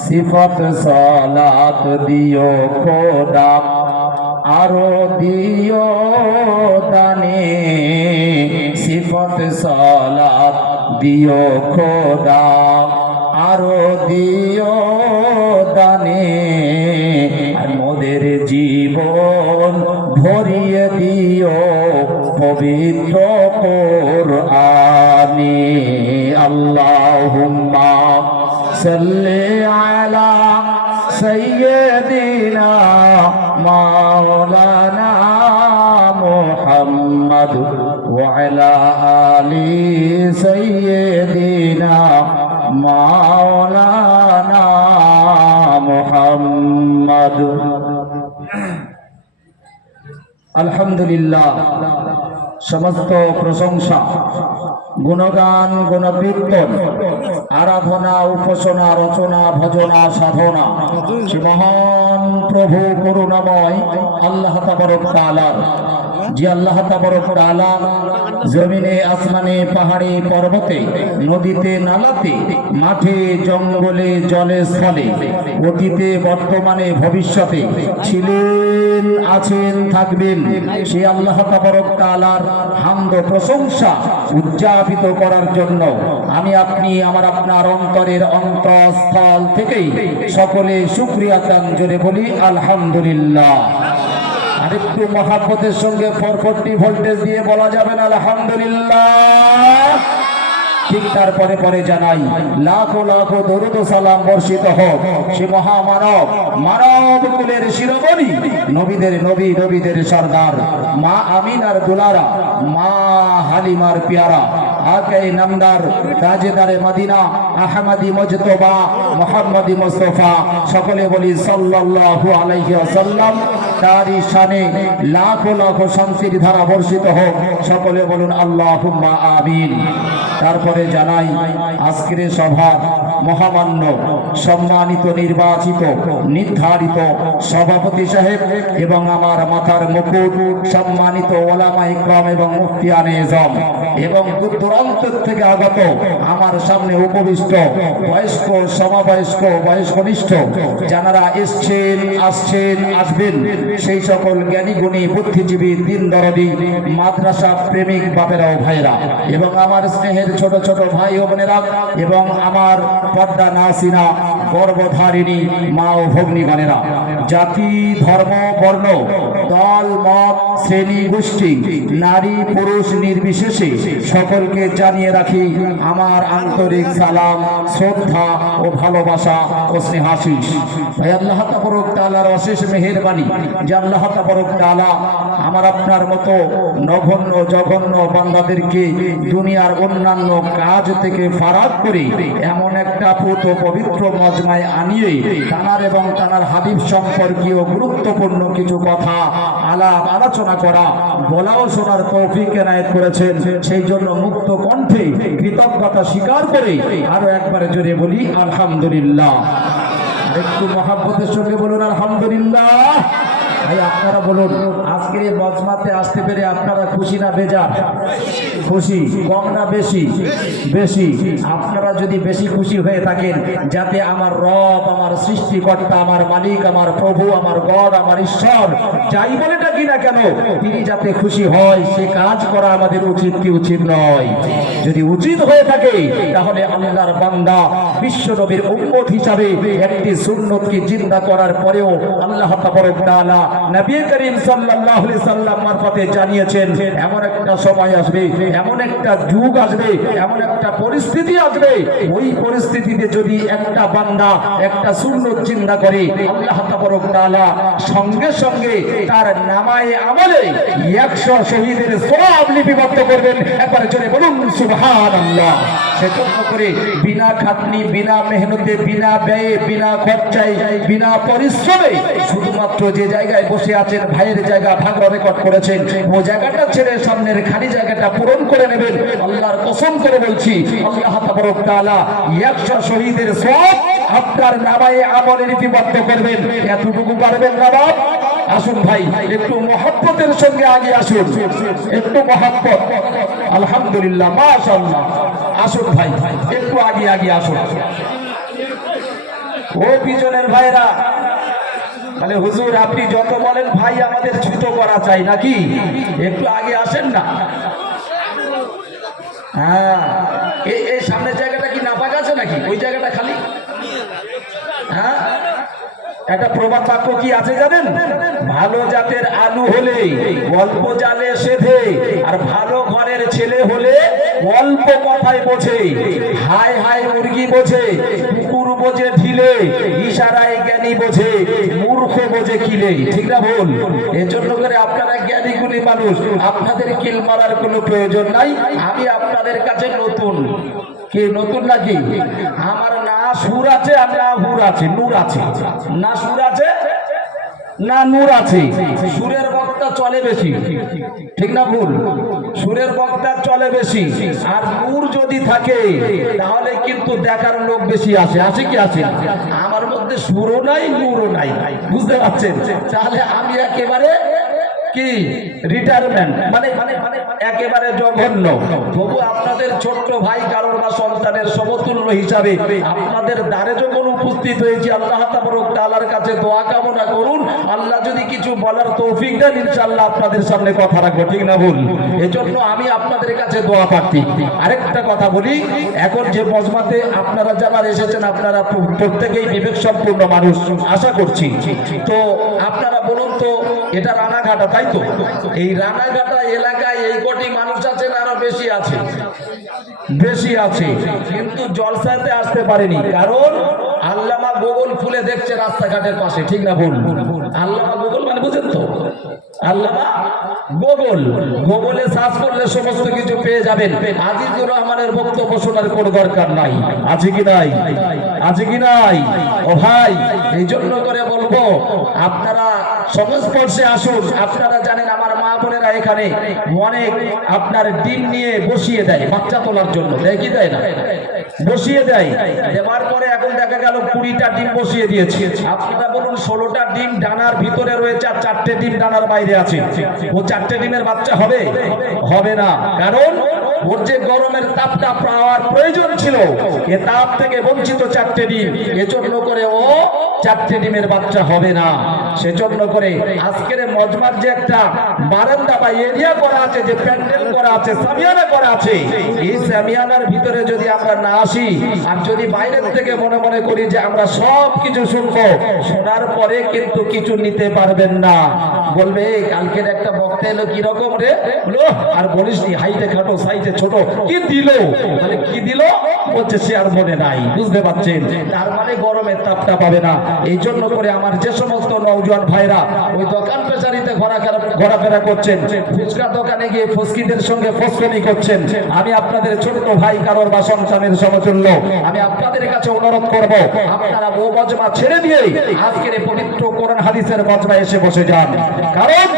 সিফত সালাত দিও খোদা আরো দিও দানে, সিফত সালাত দিও খোদা আরো দিও দানে, আর মোদের জীবন ভরিয়ে দিও পবিত্র কোরআনে। আল্লাহুম্মা সাল্লি আলা সাইয়্যিদিনা মাওলানা মুহাম্মদ ওয়া আলা আলি সাইয়্যিদিনা মাওলানা মুহাম্মদ। আলহামদুলিল্লাহ, সমস্ত প্রশংসা, গুণগান, গুণকীর্তন, আরাধনা, উপাসনা, রচনা, ভজনা, সাধনা সে মহান প্রভু করুণাময় আল্লাহ তাবারক তাআলা, যে আল্লাহ তাবারক তাআলা জমিনে, আসমানে, পাহাড়ে, পর্বতে, নদীতে, নালাতে, মাঠে, জঙ্গলে, জলে, স্থলে, অতীতে, বর্তমানে, ভবিষ্যতে ছিলেন, আছেন, থাকবেন, সে আল্লাহ তাবারক তাআলার হামদ প্রশংসা উদযাপিত করার জন্য আমি আপনি আমার আপনার অন্তরের অন্তঃস্থল থেকেই সকলে শুকরিয়া গান জোরে বলি আলহামদুলিল্লাহ। আরেকটু মহাব্বতের সঙ্গে 440 ভোল্টেজ দিয়ে বলা যাবে না আলহামদুলিল্লাহ? ঠিক তারপরে পরে জানাই লাখো লাখো দরুদ ও সালাম বর্ষিত হোক সে মহামানব, মানব কুলের শিরোমণি, নবীদের নবী, নবীদের সরদার, মা আমিনার দুলারা, মা হালিমার পিয়ারা, আকে নামদার, তাজেদারে মদিনা, আহমদি মুজতবা, মুহাম্মদি মুস্তাফা, সকলে বলি সাল্লাল্লাহু আলাইহি ওয়াসাল্লাম। তারই শানে লাখো লাখো শান্তির ধারা বর্ষিত হোক, সকলে বলুন আল্লাহুম্মা আমিন। তারপরে জানাই আজকের সভা মহামান্য সম্মানিত নির্বাচিত নির্ধারিত সভাপতি সাহেব এবং আমার মাথার মুকুট সম্মানিত ওলামা ইকরাম এবং মুফতিয়ানে আযম এবং দূরান্ত থেকে আগত আমার সামনে উপবিষ্ট বয়স্ক, সমবয়স্ক, বয়স্কনিষ্ঠ যারা এসছেন, আসছেন, আসবেন, সেই সকল জ্ঞানী গুণী, বুদ্ধিজীবী, দিন দরদি, মাদ্রাসা প্রেমিক বাপেরা ও ভাইরা এবং আমার স্নেহের ছোট ছোট ভাই ও বোনেরা এবং আমার পর্দা নাসিনা গর্ভধারিণী মা ও ভগ্নীগণেরা, জাতি, ধর্ম, বর্ণ, দল, মত, শ্রেণী, গোষ্ঠী, নারী, পুরুষ নির্বিশেষে সকলকে জানিয়ে রাখি আমার আন্তরিক সালাম, শ্রদ্ধা ও ভালোবাসা ও স্নেহাশিস। ভাই আল্লাহ তাবারক তাআলার অশেষ মেহেরবানি যে আল্লাহ তাবারক তাআলা আমার আপনার মতো নগণ্য জঘন্য বান্দাদেরকে দুনিয়ার অন্যান্য কাজ থেকে ফারাক করে এমন একটা পুত পবিত্র মজমায় আনিয়ে তানার এবং তানার হাবিব সম্পর্কীয় গুরুত্বপূর্ণ কিছু কথা আলাপ আলোচনা করা, বলাও শোনার তৌফিক এনায়েত করেছেন। সেই জন্য মুক্ত কণ্ঠে কৃতজ্ঞতা স্বীকার করে আরো একবার জোরে বলি আলহামদুলিল্লাহ। একটু মহাব্বতের সঙ্গে বলুন আলহামদুলিল্লাহ। ভাই আপনারা বলুন, আজকের এই মজমাতে আসতে পেরে আপনারা খুশি না বেজার? খুশি। কম না বেশি? বেশি। আপনারা যদি বেশি খুশি হয়ে থাকেন, যাতে আমার রব, আমার সৃষ্টিকর্তা, আমার মালিক, আমার প্রভু, আমার গড, আমার ঈশ্বর যাই বলে ডাকি না কেন, তিনি যাতে খুশি হয় সে কাজ করা আমাদের উচিত কি উচিত নয়? যদি উচিত হয়ে থাকে তাহলে আল্লাহর বান্দা বিশ্ব নবীর উম্মত হিসাবে একটি সুন্নতকে জিন্দা করার পরেও আল্লাহ তাবারক তাআলা নবী করিম সাল্লাল্লাহু আলাইহি সাল্লাম মারফতে জানিয়েছেন এমন একটা সময় আসবে, এমন একটা যুগ আসবে, এমন একটা পরিস্থিতি আসবে, ওই পরিস্থিতিতে যদি একটা বান্দা একটা সুন্নত জিন্দা করে আল্লাহ তাবারক তাআলা সঙ্গে সঙ্গে তার নামায়ে আমলে 100 শহীদের সওয়াব লিপিবদ্ধ করবেন। একবার জোরে বলুন সুবহানাল্লাহ। সেজন্য করে বিনা খাটনি, বিনা মেহনতে, বিনা ব্যয়ে, বিনা খরচায়, বিনা পরিশ্রমে শুধুমাত্র যে জায়গায় বসে আছেন ভাইয়ের জায়গা ভাগ রেকর্ড করেছেন, ও জায়গাটা ছেড়ে সামনের খালি জায়গাটা পূরণ করে নেবেন। আল্লাহর কসম করে বলছি আল্লাহ তাবারক তাআলা 100 শহীদের সওয়াব আপনার নামায়ে আমলে লিপিবদ্ধ করবেন। এতটুকু পারবেন না বাপ? আসুন ভাই একটু মহব্বতের সঙ্গে আগে আসুন, একটু মহব্বত। আলহামদুলিল্লাহ, মাশাআল্লাহ। আসুন ভাই একটু আগে আগে আসুন। ও পিছনের ভাইরা, তাহলে হুজুর আপনি যত বলেন ভাই আমাদের ছুতো করা চাই নাকি, একটু আগে আসেন না। হ্যাঁ, এই সামনের জায়গাটা কি নাপাক আছে নাকি, ওই জায়গাটা খালি? হ্যাঁ, একটা প্রবাদ বাক্য কি আছে জানেন? ভালো জাতের আলু হলে অল্প জালে সেধে, আর ভালো ঘরের ছেলে হলে অল্প কথায় বোঝে। হাই হাই মুরগি বোঝে, কুকুর বোঝে ঢিলে, ইশারায় জ্ঞানী বোঝে, মূর্খ বোঝে কিলে। ঠিক না ভুল? এজন্য করে আপনারা জ্ঞানী গুণী মানুষ, আপনাদের কিল মারার কোনো প্রয়োজন নাই। আমি আপনাদের কাছে নতুন। কি নতুন নাকি? আমার না সুর আছে আর না হুর আছে, নূর আছে। না সুর আছে না নূর আছে। সুরের বক্তা চলে বেশি, ঠিক না ভুল? সুরের বক্তা চলে বেশি, আর নূর যদি থাকে তাহলে কিন্তু দেখার লোক বেশি আসে। আছে কি আছে? আমার মধ্যে সুরও নাই নূরও নাই, বুঝতে পারছেন? তাহলে আমি একেবারে কি রিটায়ারমেন্ট, মানে মানে মানে একেবারে জঘন্য। তবু আপনাদের ছোট্ট ভাই কারোর বা সন্তানের সমতুল্য হিসাবে আপনাদের দ্বারে যখন উপস্থিত হয়েছি, আল্লাহ তাআলার কাছে দোয়া কামনা করুন, আল্লাহ যদি কিছু বলার তৌফিক দেন ইনশাআল্লাহ আপনাদের সামনে কথা রাখবো, ঠিক না ভুল? এজন্য আমি আপনাদের কাছে দোয়া প্রার্থী। আরেকটা কথা বলি, এখন যে মজমাতে আপনারা যারা এসেছেন আপনারা প্রত্যেকেই বিবেক সম্পূর্ণ মানুষ আশা করছি। তো আপনারা বলুন তো, এটা রানাঘাটা তাই তো? এই রানাঘাটা এলাকায় এই কোটি মানুষ আছেন, আরো বেশি আছে, বেশি আছে, কিন্তু জলসাতে আসতে পারেনি। কারণ আল্লামা গোগল ফুলে দেখছে রাস্তাঘাটের পাশে, ঠিক না ভুল? আল্লামা গোগল মানে বুঝেন তো? আল্লামা গোগল, গোগলে সার্চ করলে সমস্ত কিছু পেয়ে যাবেন। আজিজুর রহমানের বক্তব্য শোনার কোনো দরকার নাই। আছে কি নাই? আছে কি নাই? ও ভাই, এই জন্য করে বলবো আপনারা সংস্পর্শে আসুন। আপনারা জানেন আমার মা বোনেরা এখানে অনেক আপনার ডিম নিয়ে বসিয়ে দেয় বাচ্চা তোলার জন্য, দেয় কি দেয় না? বসিয়ে দেয়। দেওয়ার পরে এখন দেখা গেল 20টা ডিম বসিয়ে দিয়েছে। আপনারা বলুন 16টা ডিম ডানার ভিতরে রয়েছে আর 4টে ডিম ডানার বাইরে আছে, ও 4টে ডিমের বাচ্চা হবে? হবে না। কারণ ওর যে গরমের তাপটা পাওয়ার প্রয়োজন ছিল, এ তাপ থেকে বঞ্চিত 4টে ডিম, এজন্য করে ও 4টে ডিমের বাচ্চা হবে না। সেজন্য করে আজকের মজমার যে একটা বারান্দা বা এরিয়া করা আছে, যে প্যান্ডেল করা আছে, সামিয়ানা করা আছে, এই সামিয়ানার ভিতরে যদি আমরা না আসি আর যদি বাইরের থেকে মনে মনে করি যে আমরা সব কিছু শুনবো, শোনার পরে কিন্তু কিছু নিতে পারবেন না। বলবে কালকের একটা বক্তা এলো কিরকম রে, বলো আর বলিস নি, হাইটে খাটো সাইজে ছোট, কি দিল? মানে কি দিল বলছে সে আর মনে নাই, বুঝতে পারছেন? তার মানে গরমের তাপটা পাবে না। এই জন্য করে আমার যে সমস্ত নওজোয়ান ভাইরা ওই দোকান পেশারিতে ঘোরাফেরা করছেন, ফুচকা দোকানে গিয়ে ফুচকিদের সঙ্গে ফসকানি করছেন, আমি আপনাদের ছোট্ট ভাই কারোর বা সন্তানের সমতুল্য, আমি আপনাদের কাছে অনুরোধ করব, আপনারা ও মজমা ছেড়ে দিয়ে আজকের এই পবিত্র কোরআন হাদিসের মজমায় এসে বসে যান। কারণ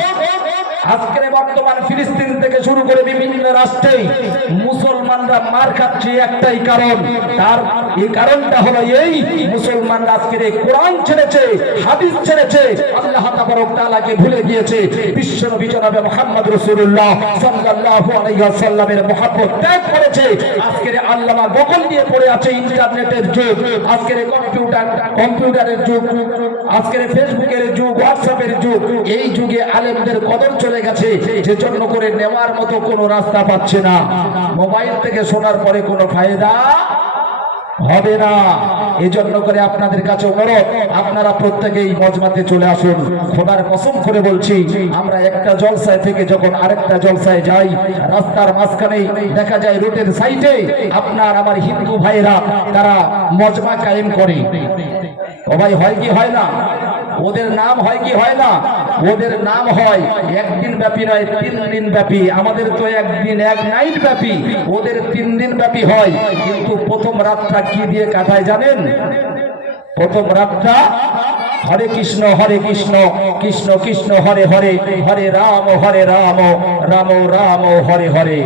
আজকের বর্তমান ফিলিস্তিন থেকে শুরু করে বিভিন্ন রাষ্ট্রে মুসলমানরা মার খাচ্ছে একটাই কারণ। তার এই কারণটা হলো এই, মুসলমানরা আজকের এই কোরআন ছেড়েছে, হাদিস ছেড়েছে, আল্লাহ তাআলাকে ভুলে গিয়েছে, বিশ্বনবী জনাবে মুহাম্মদ রাসূলুল্লাহ সাল্লাল্লাহু আলাইহি ওয়াসাল্লামের মহব্বত ত্যাগ করেছে। আজকের আল্লামা গোগল নিয়ে পড়ে আছে ইন্টারনেটের যুগ, আজকের কম্পিউটারের যুগ, আজকের ফেসবুকের যুগ, হোয়াটসঅ্যাপের যুগ। এই যুগে আলেমদের কদর চলে গেছে, সেজন্য করে নেওয়ার মতো কোনো রাস্তা পাচ্ছে না। মোবাইল থেকে শোনার পরে কোনো ফায়দা হবে না। এজন্য করে আপনাদের কাছে অনুরোধ, আপনারা প্রত্যেকেই মজমাতে চলে আসুন। খোদার কসম করে বলছি, আমরা একটা জলসায় থেকে যখন আরেকটা জলসায় যাই, রাস্তার মাঝখানে দেখা যায় রোডের সাইডে আপনার আমার হিন্দু ভাইরা তারা মজমা কায়েম করে। ও ভাই, হয় কি হয় না? ওদের নাম হয় কি হয় না? ওদের নাম হয় একদিন ব্যাপী নয়, 3 দিন ব্যাপী। আমাদের তো একদিন এক নাইট ব্যাপী, ওদের 3 দিন ব্যাপী হয়। কিন্তু প্রথম রাতটা কি দিয়ে কাটায় জানেন? প্রথম রাতটা হরে কৃষ্ণ কৃষ্ণ কৃষ্ণ হরে হরে, হরে রাম রাম রাম হরে হরে।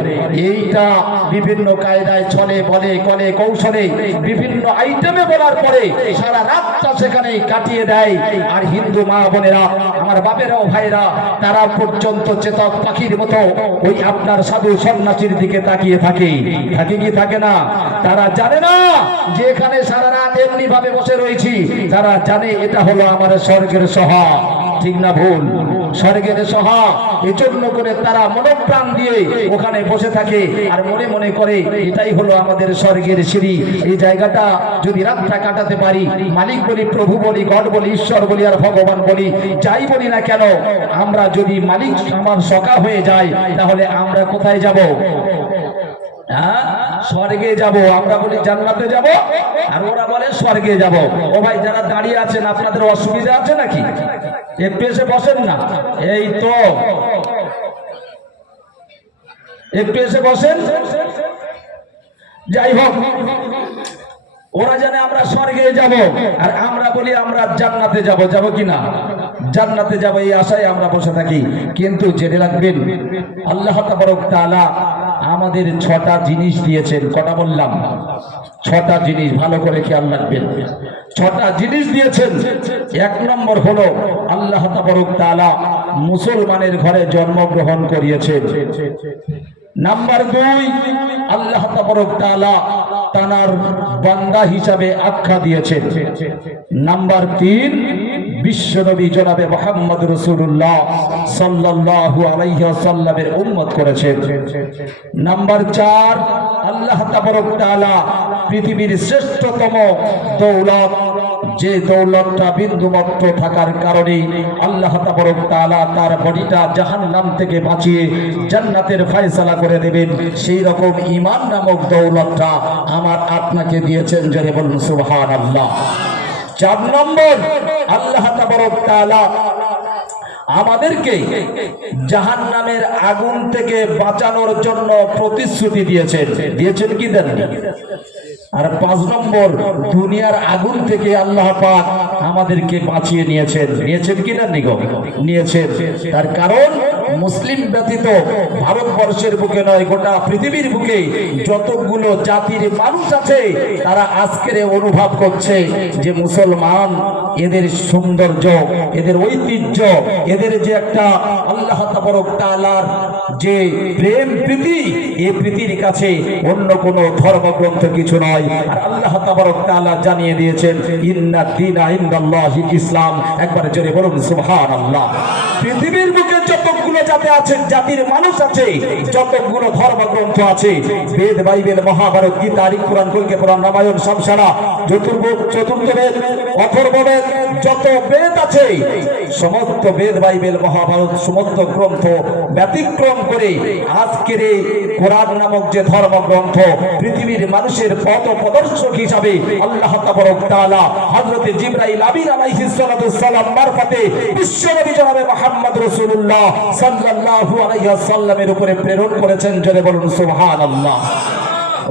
এইটা বিভিন্ন কায়দায় ছলে বলে কলে কৌশলে বিভিন্ন আইটেমে বলার পরে সারা রাতটা সেখানে কাটিয়ে দেয়। আর হিন্দু মা বোনেরা, আমার বাপেরাও ভাইরা, তারা পর্যন্ত চেতক পাখির মতো ওই আপনার সাধু সন্ন্যাসীর দিকে তাকিয়ে থাকে কি থাকে না? তারা জানে না যে এখানে সারা রাত এমনি ভাবে বসে রয়েছি। তারা জানে এটা হলো আমার স্বর্গের সহা, ঠিক না ভুল? স্বর্গের সহা। এজন্য করে তারা মনোপ্রাণ দিয়ে ওখানে বসে থাকে আর মনে মনে করে এটাই হলো আমাদের স্বর্গের সিঁড়ি। এই জায়গাটা যদি রাতটা কাটাতে পারি, মালিক বলি, প্রভু বলি, গড বলি, ঈশ্বর বলি আর ভগবান বলি, যাই বলি না কেন, আমরা যদি মালিক আমার সখা হয়ে যায় তাহলে আমরা কোথায় যাব? স্বর্গে যাব। আমরা বলি জান্নাতে যাব, আর ওরা বলে স্বর্গে যাব। ও ভাই, যারা দাঁড়িয়ে আছেন আপনাদের অসুবিধা আছে নাকি? একটু এসে বসেন না। এই তো একটু এসে বসেন। যাই হোক, ওরা জানে আমরা স্বর্গে যাব, আর আমরা বলি আমরা জান্নাতে যাব। যাব কিনা? জান্নাতে যাব, এই আশায় আমরা বসে থাকি। কিন্তু জেনে রাখবেন, আল্লাহ তাবারক তাআলা আমাদের 6টা জিনিস দিয়েছেন। কটা বললাম? 6টা জিনিস। ভালো করে খেয়াল রাখবেন। 6টা জিনিস দিয়েছেন। 1 নম্বর হলো আল্লাহ তাবারক তাআলা মুসলমানের ঘরে জন্মগ্রহণ করিয়েছেন। নাম্বার 2, আল্লাহ তাবারক তাআলা তানার বান্দা হিসাবে আখ্যা দিয়েছেন। নাম্বার 3, বিশ্বনবী জনাবে মুহাম্মদ রাসূলুল্লাহ সাল্লাল্লাহু আলাইহি ওয়াসাল্লামের উম্মত করেছেন। নাম্বার 4, আল্লাহ তাবারক তাআলা পৃথিবীর শ্রেষ্ঠতম দৌলত, যে দৌলতটা বিন্দুমাত্র থাকার কারণে আল্লাহ তাবারক তাআলা তার বডিটা জাহান্নাম থেকে বাঁচিয়ে জান্নাতের ফয়সালা করে দেবেন, সেই রকম ঈমান নামক দৌলতটা আমার আপনাকে দিয়েছেন। জোরে বলুন সুবহানাল্লাহ। 4 নম্বর, আল্লাহ তাবারক তাআলা আমাদেরকে জাহান্নামের আগুন থেকে বাঁচানোর জন্য প্রতিশ্রুতি দিয়েছেন। দিয়েছেন কি দেননি? আর 5 নম্বর, দুনিয়ার আগুন থেকে আল্লাহ পাক আমাদেরকে বাঁচিয়ে নিয়েছেন। নিয়েছেন কি দেননি গো? নিয়েছেন। তার কারণ মুসলিম ব্যতীত ভারতবর্ষের বুকে নয়, গোটা পৃথিবীর বুকে যতগুলো জাতির মানুষ আছে, তারা আজকের অনুভব করছে যে মুসলমান, এদের সৌন্দর্য, এদের ঐতিহ্য, এদের যে একটা আল্লাহ তাবারক তাআলার যে প্রেম প্রীতি, এই প্রীতির কাছে অন্য কোনো ধর্মগ্রন্থ কিছু নয়। আর আল্লাহ তাবারক তাআলা জানিয়ে দিয়েছেন, ইন্নাদ দীনা ইনদাল্লাহিল ইসলাম। একবারে জোরে বলুন সুবহানাল্লাহ। পৃথিবীর বুকে যতগুলো জাতি আছে, জাতির মানুষ আছে, যতগুলো ধর্মগ্রন্থ আছে, বেদ, বাইবেল, মহাভারত, গীতা, কোরআন, কলকে কোরআন, রামায়ণ, শামসারা, চতুর্থ বেদ, অথর্ব বেদ, যত বেদ আছে, সমস্ত বেদ, বাইবেল, মহাভারত, সমস্ত গ্রন্থ ব্যতিক্রম করে আজকের এই কোরআন নামক যে ধর্মগ্রন্থ, পৃথিবীর মানুষের পথ প্রদর্শক হিসাবে আল্লাহ তাবারক তাআলা হযরতে জিবরাইল আমিন আলাইহিস সালাতুস সালাম মারফতে বিশ্বনবী জনাবে মুহাম্মদ রাসূলুল্লাহ সাল্লাল্লাহু আলাইহি ওয়াসাল্লামের উপরে প্রেরণ করেছেন। জোরে বলুন সুবহানাল্লাহ।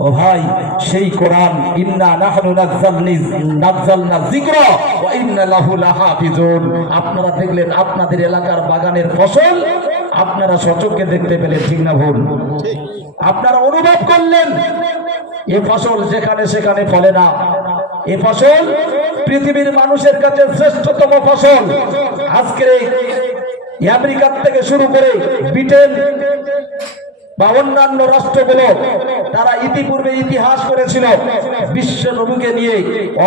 ও ভাই, সেই কোরআন, ইন্না নাহনু নাযালনা যিকরা ওয়া ইন্না লাহু লাহাফিজুন। আপনারা দেখলেন আপনাদের এলাকার বাগানের ফসল, আপনারা সচক্ষে দেখতে পেলেন, ঠিক না ভুল? আপনারা অনুভব করলেন এই ফসল যেখানে সেখানে ফলে না। এই ফসল পৃথিবীর মানুষের কাছে শ্রেষ্ঠতম ফসল। আজকের আমেরিকা থেকে শুরু করে ব্রিটেন বা অন্যান্য রাষ্ট্রগুলো, তারা ইতিপূর্বে ইতিহাস করেছিল বিশ্ব নবীকে নিয়ে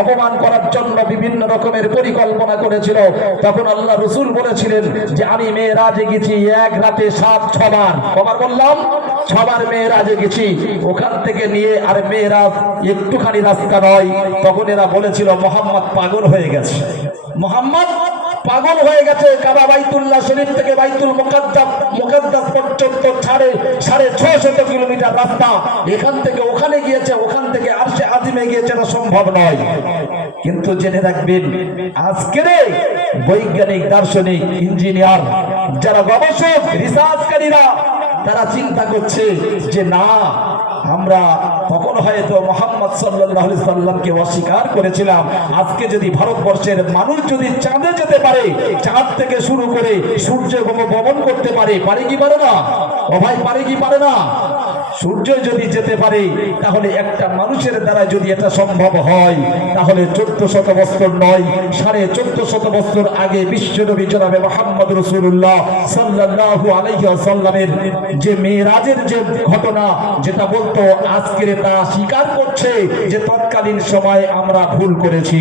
অপমান করার জন্য বিভিন্ন রকমের পরিকল্পনা করেছিল। তখন আল্লাহ রাসূল বলেছিলেন যে আমি মেরাজে গেছি, এক রাতে 7-6 বার। কবার বললাম? 6 বার মেরাজে গেছি। ওখান থেকে নিয়ে আর মেরাজ একটুখানি রাস্তা নয়। তখন এরা বলেছিল মুহাম্মদ পাগল হয়ে গেছে, মুহাম্মদ পাগল হয়ে গেছে। কাবা বাইতুল্লাহ শরীফ থেকে বাইতুল মুকাদ্দাস পর্যন্ত 650 কিলোমিটার রাস্তা। এখান থেকে ওখানে গিয়েছে, ওখান থেকে আরশে আজিমে গিয়েছে, এটা সম্ভব নয়। কিন্তু জেনে রাখবেন, আজকের বৈজ্ঞানিক, দার্শনিক, ইঞ্জিনিয়ার, যারা গবেষক, রিসার্চকারীরা, তারা চিন্তা করছে যে না, আমরা তখন হয়তো মুহাম্মদ সাল্লাল্লাহু আলাইহি সাল্লামকে অস্বীকার করেছিলাম। আজকে যদি ভারতবর্ষের মানুষ যদি চাঁদে যেতে পারে, চাঁদ থেকে শুরু করে সূর্য ভ্রমণ করতে পারে, পারে কি পারে না? ও ভাই, পারে কি পারে না? সূর্য যদি যেতে পারে, তাহলে একটা মানুষের দ্বারা যদি এটা সম্ভব হয়, তাহলে 1400 বছর নয়, 1450 বছর আগে বিশ্বনবী জনাবে মুহাম্মদ রাসূলুল্লাহ সাল্লাল্লাহু আলাইহি ওয়াসাল্লামের যে মেরাজের যে ঘটনা, যেটা বলতো, আজকের তা স্বীকার করছে যে তৎকালীন সময় আমরা ভুল করেছি।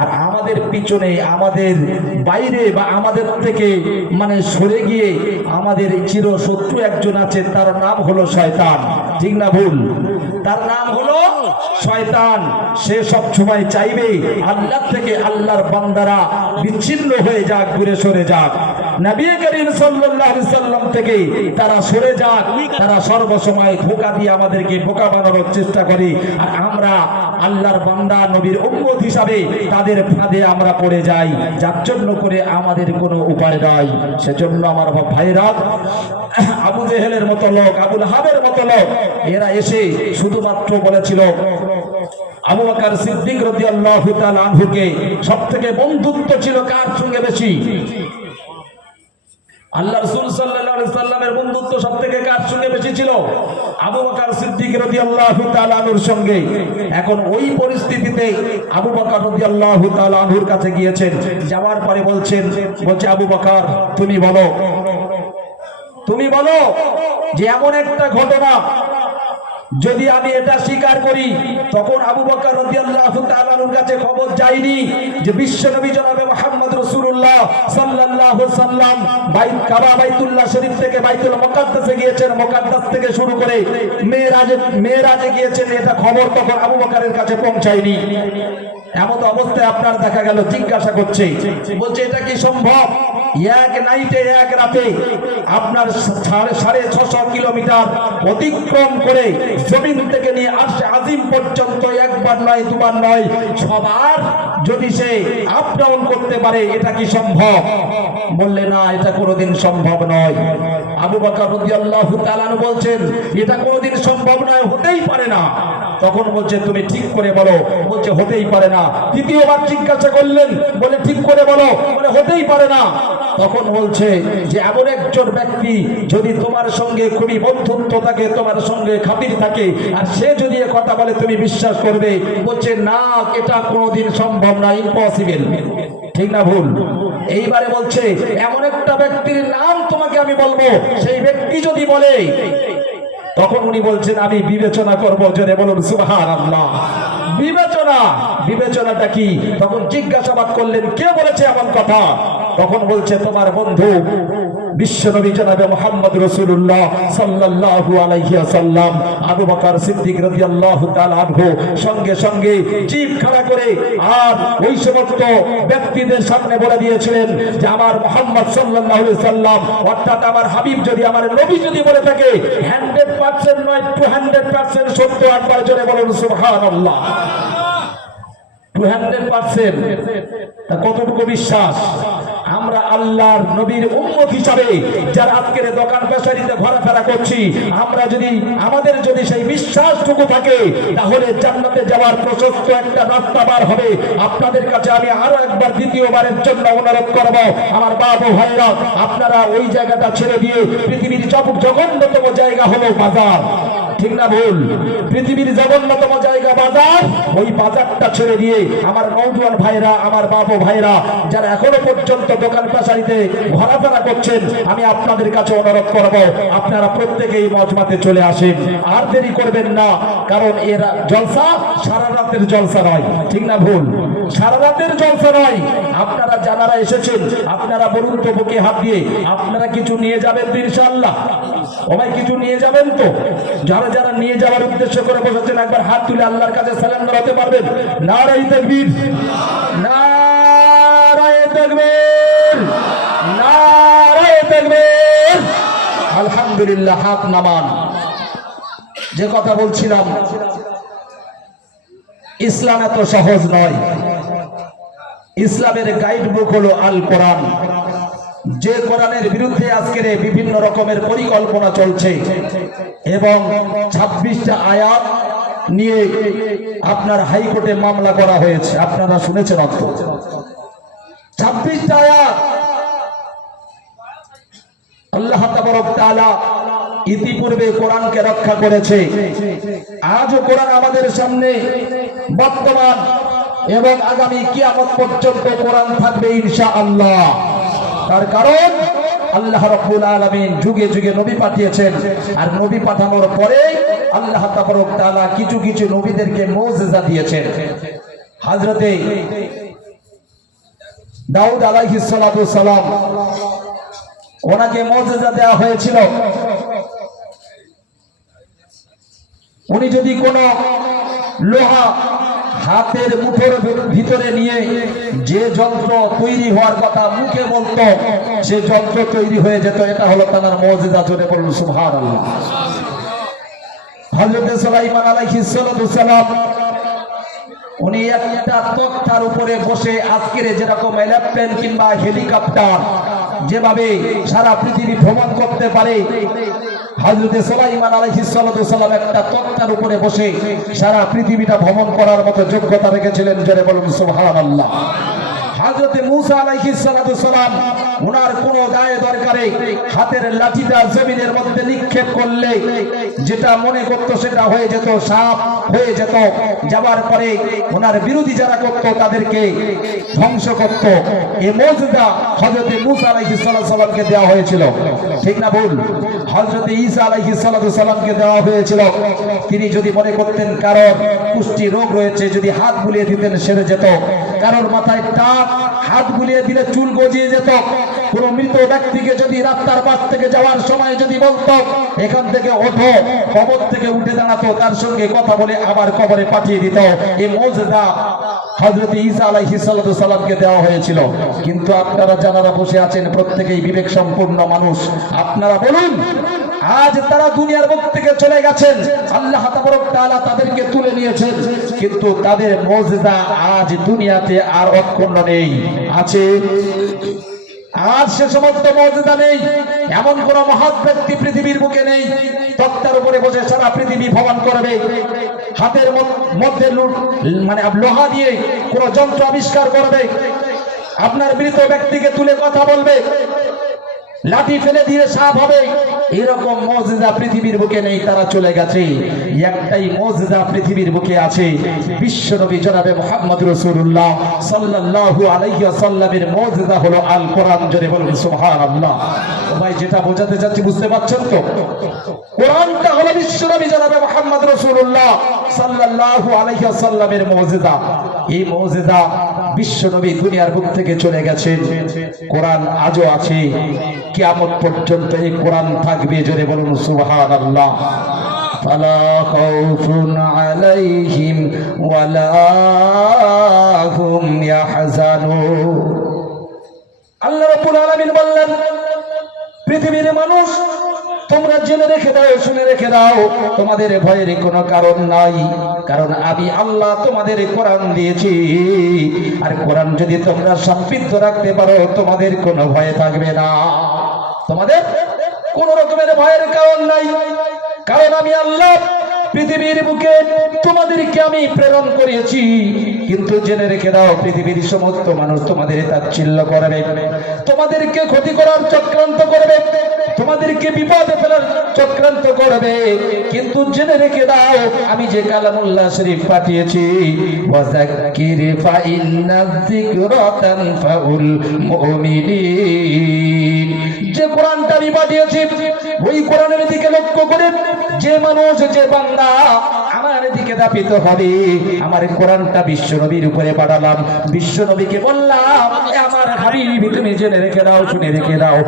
আর আমাদের পিছনে, আমাদের বাইরে বা আমাদের থেকে মানে সরে গিয়ে আমাদের চিরশত্রু একজন আছে, তার নাম হলো শয়তান। ঠিক না ভুল? তার নাম হলো শয়তান। সে সব সময় চাইবে আল্লাহ থেকে আল্লাহর বান্দারা বিচ্ছিন্ন হয়ে যাক, দূরে সরে যাক, নবী করিম সাল্লাল্লাহু আলাইহি সাল্লাম থেকে তারা সরে যাক। তারা সর্বসময় ধোঁকা দিয়ে আমাদেরকে বোকা বানানোর চেষ্টা করে, আর আমরা আল্লাহর বান্দা নবীর উম্মত হিসাবে তাদের ফাঁদে আমরা পড়ে যাই, যার জন্য করে আমাদের কোনো উপায় নাই। সেজন্য আমার ভাইরা, আবু জেহেলের মতো লোক, আবুল হাবের মতো লোক, এরা এসে শুধুমাত্র বলেছিল আবু বকর সিদ্দিক রাদিয়াল্লাহু তাআলা আনহুকে সবথেকে বন্ধুত্ব ছিল কার সঙ্গে বেশি? আল্লাহ রাসূল সাল্লাল্লাহু আলাইহি সাল্লামের বন্ধুত্ব সবথেকে কার সঙ্গে বেশি ছিল? আবু বকর সিদ্দিক রাদিয়াল্লাহু তাআলা আনহুর সঙ্গে। এখন ওই পরিস্থিতিতে আবু বকর রাদিয়াল্লাহু তাআলা আনহুর কাছে গিয়েছেন, যাওয়ার পরে বলছে আবু বকর, তুমি বলো যে এমন একটা ঘটনা, যদি আমি এটা স্বীকার করি, তখন আবু বকর রাদিয়াল্লাহু তাআলা আনহুর কাছে খবর যায়নি যে বিশ্বনবী জনাবে মুহাম্মদ রাসূলুল্লাহ সাল্লাল্লাহু আলাইহি সাল্লাম কাবা বাইতুল্লাহ শরীফ থেকে বাইতুল মুকাদ্দাসে গিয়েছেন, মুকাদ্দাস থেকে শুরু করে মেরাজে গিয়েছেন, এটা খবর তখন আবু বকরের কাছে পৌঁছায়নি। এমন অবস্থায় আপনার দেখা গেল জিজ্ঞাসা করছে, বলছে এটা কি সম্ভব? এক নাইটে, এক রাতে আপনার 650 কিলোমিটার অতিক্রম করে জমিন থেকে নিয়ে আরশে আজিম পর্যন্ত একবার নয়, দুবার নয়, 6 বার যদি সে আপ ডাউন করতে পারে, এটা কি সম্ভব? বললে না, এটা কোনোদিন সম্ভব নয়। আবু বকর রাদিয়াল্লাহু তাআলা আনহু বলছেন, এটা কোনোদিন সম্ভব নয়, হতেই পারে না। তখন বলছে, তুমি ঠিক করে বলো। বলছে, হতেই পারে না। দ্বিতীয়বার জিজ্ঞাসা করলেন, বলে ঠিক করে বলো। বলে, হতেই পারে না। তখন বলছে যে এমন একজন ব্যক্তি যদি তোমার সঙ্গে খুবই বন্ধুত্ব থাকে, তোমার সঙ্গে খাতির থাকে, আর সে যদি এ কথা বলে তুমি বিশ্বাস করবে। বলছে, না, এটা কোনোদিন সম্ভব না, ইম্পসিবল। ঠিক না ভুল? এইবারে বলছে, এমন একটা ব্যক্তির নাম তোমাকে আমি বলবো, সেই ব্যক্তি যদি বলে, তখন উনি বলছেন, আমি বিবেচনা করবো। জোরে বলুন সুবহানাল্লাহ। বিবেচনাটা কি? তখন জিজ্ঞাসাবাদ করলেন, কে বলেছে এমন কথা? তখন বলছে, তোমার বন্ধু বিশ্বনবী জনাবে মুহাম্মদ রাসূলুল্লাহ সাল্লাল্লাহু আলাইহি ওয়াসাল্লাম। আবু বকর সিদ্দিক রাদিয়াল্লাহু তাআলা আনহু সঙ্গে সঙ্গে জিভ খাড়া করে আর ওই সমস্ত ব্যক্তিদের সামনে বলে দিয়েছিলেন যে আমার মুহাম্মদ সাল্লাল্লাহু আলাইহি সাল্লাম, অর্থাৎ আমার হাবিব যদি, আমার নবী যদি বলে থাকে, 100% নয়, 200% সত্য। একবার জোরে বলুন সুবহানাল্লাহ। 200%। কতটুকু বিশ্বাস? আমরা আল্লাহর নবীর উম্মত হিসাবে যারা আজকের দোকান পেশারিতে ঘোরাফেরা করছি, আমরা যদি, আমাদের যদি সেই বিশ্বাসটুকু থাকে, তাহলে জান্নাতে যাওয়ার প্রশস্ত একটা রাস্তা বার হবে। আপনাদের কাছে আমি আরো একবার দ্বিতীয়বারের জন্য অনুরোধ করব, আমার বাবা ভাইরা, আপনারা ওই জায়গাটা ছেড়ে দিয়ে, পৃথিবীর জঘন্যতম জায়গা হলো বাজার। ঠিক না ভুল? পৃথিবীর জঘন্যতম জায়গা বাজার। ওই বাজারটা ছেড়ে দিয়ে আমার নওজোয়ান ভাইরা, আমার বাবু ভাইরা, যারা এখনো পর্যন্ত দোকান পাশারিতে ঘোরাফেরা করছেন, আমি আপনাদের কাছে অনুরোধ করব, আপনারা প্রত্যেকেই মজমাতে চলে আসেন, আর দেরি করবেন না। কারণ এর জলসা সারা রাতের জলসা নয়। ঠিক না ভুল? সারা রাতের জলসা নয়। আপনারা যারা এসেছেন, আপনারা বলুন তো বুকে হাত দিয়ে, আপনারা কিছু নিয়ে যাবেন তো ইনশাআল্লাহ? ও ভাই, কিছু নিয়ে যাবেন তো? যারা যারা নিয়ে যাওয়ার উদ্দেশ্য করে বসেছেন, একবার হাত তুলে আল্লাহর কাছে সালাম হতে পারবেন? নারায়ে তাকবীর, নারায়ে তাকবীর, নারায়ে তাকবীর। আলহামদুলিল্লাহ। হাত নামান। যে কথা বলছিলাম, ইসলাম এত সহজ নয়। ইসলামের গাইড বুক হলো আল কোরআন। যে কোরআনের বিরুদ্ধে আজকের বিভিন্ন রকমের পরিকল্পনা চলছে এবং 26টা আয়াত নিয়ে আপনার হাইকোর্টে মামলা করা হয়েছে, আপনারা শুনেছেন অর্থ 26টা আয়াত আল্লাহ তাবারক তাআলা ইতিপূর্বে কোরআনকে রক্ষা করেছে। আজও কোরআন আমাদের সামনে বর্তমান এবং আগামী কিয়ামত পর্যন্ত কোরআন থাকবে ইনশাআল্লাহ। তার কারণ আল্লাহ রাব্বুল আলামিন যুগে যুগে নবী পাঠিয়েছেন, আর নবী পাঠানোর পরে আল্লাহ তাবারক তাআলা কিছু কিছু নবীদেরকে মুজিজা দিয়েছেন। হযরতে দাউদ আলাইহিস সালাতু সালাম, ওনাকে মুজিজা দেওয়া হয়েছিল। উনি যদি কোনো লোহা হাতের মুঠোর ভিতরে নিয়ে যে যন্ত্র তৈরি হওয়ার কথা মুখে বলতো, সে যন্ত্র তৈরি হয়ে যেত। এটা হলো তার মুজিজা। জোরে বলুন সুবহানাল্লাহ। হযরত সুলাইমান আলাইহিস সালাতু সালাম, উনি একটা তক্তার উপরে বসে আজকের যেরকম এরোপ্লেন কিংবা হেলিকপ্টার যেভাবে সারা পৃথিবী ভ্রমণ করতে পারে, হযরতে সুলাইমান আলাইহিস সালাতু সালাম একটা তক্তার উপরে বসে সারা পৃথিবীটা ভ্রমণ করার মতো যোগ্যতা রেখেছিলেন। জোরে বলুন সুবহানাল্লাহ। হযরতে মূসা আলাইহিস সালাতু সালাম, ওনার কোনো দায়ে দরকারে হাতের লাঠিটা জমিনের মধ্যে নিক্ষেপ করলে যেটা মনে করতো সেটা হয়ে যেত, সাপ হয়ে যেত। যাবার পরে ওনার বিরোধী যারা করতো তাদেরকে ধ্বংস করত। এই মুজিজা হযরতে মূসা আলাইহিস সালামকে দেওয়া হয়েছিল, ঠিক না ভুল? হযরতে ঈসা আলাইহিস সালামকে দেওয়া হয়েছিল। তিনি যদি মনে করতেন কারোর কুষ্টি রোগ রয়েছে, যদি হাত বুলিয়ে দিতেন সেরে যেত। কারোর মাথায় টাক, হাত বুলিয়ে দিলে চুল গজিয়ে যেত। কোন মৃত ব্যক্তিকে যদি রাস্তার পাশ থেকে যাওয়ার সময় যদি বলতো এখান থেকে ওঠো, কবর থেকে উঠে দাঁড়াতো, তার সঙ্গে কথা বলে আবার কবরে পাঠিয়ে দিত। এই মুজিজা হযরতে ঈসা আলাইহিস সালামকে দেওয়া হয়েছিল। কিন্তু আপনারা যারা বসে আছেন প্রত্যেকেই বিবেক সম্পন্ন মানুষ, আপনারা বলুন, আজ তারা দুনিয়ার মুখ থেকে চলে গেছেন, আল্লাহ তাবারক তাআলা তাদেরকে তুলে নিয়েছেন, কিন্তু তাদের মুজিজা আজ দুনিয়াতে আর অক্ষুণ্ণ নেই। আছে? আজ সে সমস্ত মুজিজা নেই। এমন কোন মহৎ ব্যক্তি পৃথিবীর বুকে নেই তক্তার উপরে বসে সারা পৃথিবী ভ্রমণ করবে, হাতের মধ্যে মানে লোহা দিয়ে কোন যন্ত্র আবিষ্কার করবে, আপনার মৃত ব্যক্তিকে তুলে কথা বলবে, লাঠি ফেলে দিয়ে সাপ হবে, এরকম মুজিজা পৃথিবীর বুকে নেই। তারা চলে গেছে। একটাই মুজিজা পৃথিবীর বুকে আছে, বিশ্বনবী জনাবে মুহাম্মদ রাসূলুল্লাহ সাল্লাল্লাহু আলাইহি ওয়াসাল্লামের মুজিজা হলো আল কোরআন। জোরে বলুন সুবহানাল্লাহ। ভাই, যেটা বোঝাতে চাচ্ছি বুঝতে পারছেন তো? কোরআনটা হলো বিশ্বনবী জনাবে মুহাম্মদ রাসূলুল্লাহ সাল্লাল্লাহু আলাইহি ওয়াসাল্লামের মুজিজা। এই মুজিজা বিশ্বনবী দুনিয়ার বুক থেকে চলে গেছেন, কোরআন আজও আছে, কিয়ামত পর্যন্ত এই কোরআন থাকবে। জোরে বলুন সুবহানাল্লাহ। ফালা খাউফুন আলাইহিম ওয়ালা হুম ইয়াহজানুন। আল্লাহ রাব্বুল আলামিন বললেন, পৃথিবীর মানুষ, তোমরা জেনে রেখে দাও, শুনে রেখে দাও, তোমাদের ভয়ের কোনো কারণ নাই। কারণ আমি আল্লাহ তোমাদের কোরআন দিয়েছি, আর কোরআন যদি তোমরা সংবিদ্ধ রাখতে পারো তোমাদের কোনো ভয় থাকবে না। তোমাদের কোন রকমের ভয়ের কারণ নাই, কারণ আমি আল্লাহ পৃথিবীর বুকে তোমাদেরকে আমি প্রেরণ করেছি। কিন্তু জেনে রেখে দাও, পৃথিবীর সমস্ত মানুষ তোমাদের তাচ্ছিল্য করবে, তোমাদেরকে ক্ষতি করার চক্রান্ত করবে, তোমাদেরকে বিপদে ফেলার চক্রান্ত করবে। কিন্তু জেনে রেখে দাও, আমি যে কালামুল্লাহ শরীফ পাঠিয়েছি, ওয়াযাক্কির ফাইন্নায যিকরা তানফাউল মুমিনিন, যে কোরআনটা আমি পাঠিয়েছি ওই কোরআনের দিকে লক্ষ্য করে যে মানুষ, যে বান্দা আমার দিকে ধাবিত হবে, আমার কোরআনটা বিশ্বনবীর উপরে পাঠালাম, বিশ্বনবীকে বললাম, আমার হাবিব তুমি জেনে রেখে দাও, শুনে রেখে দাও,